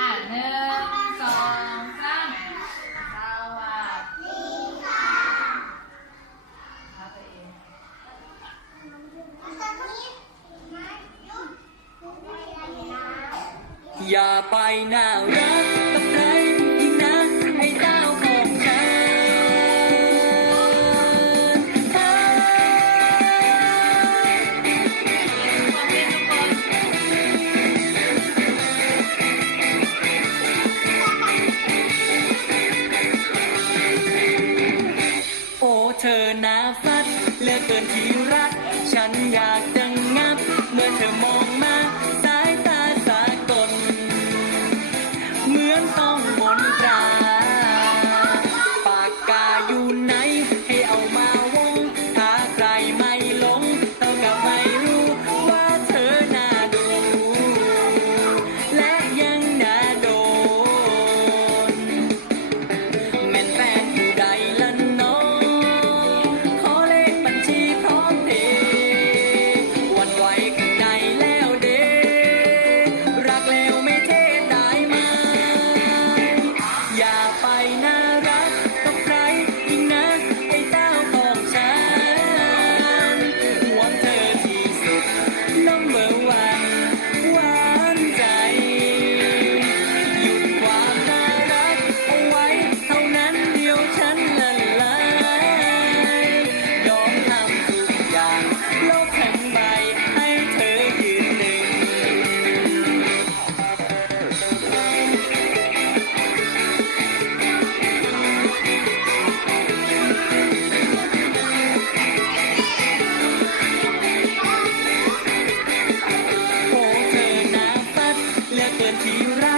อะหนึ่งสองสามสี่ะครัอย่าไปหน้าร้า นาฟัดเลือเกินที่รัก ฉันอยากจะงับ เมื่อเธอมองมา เป็นที่รัก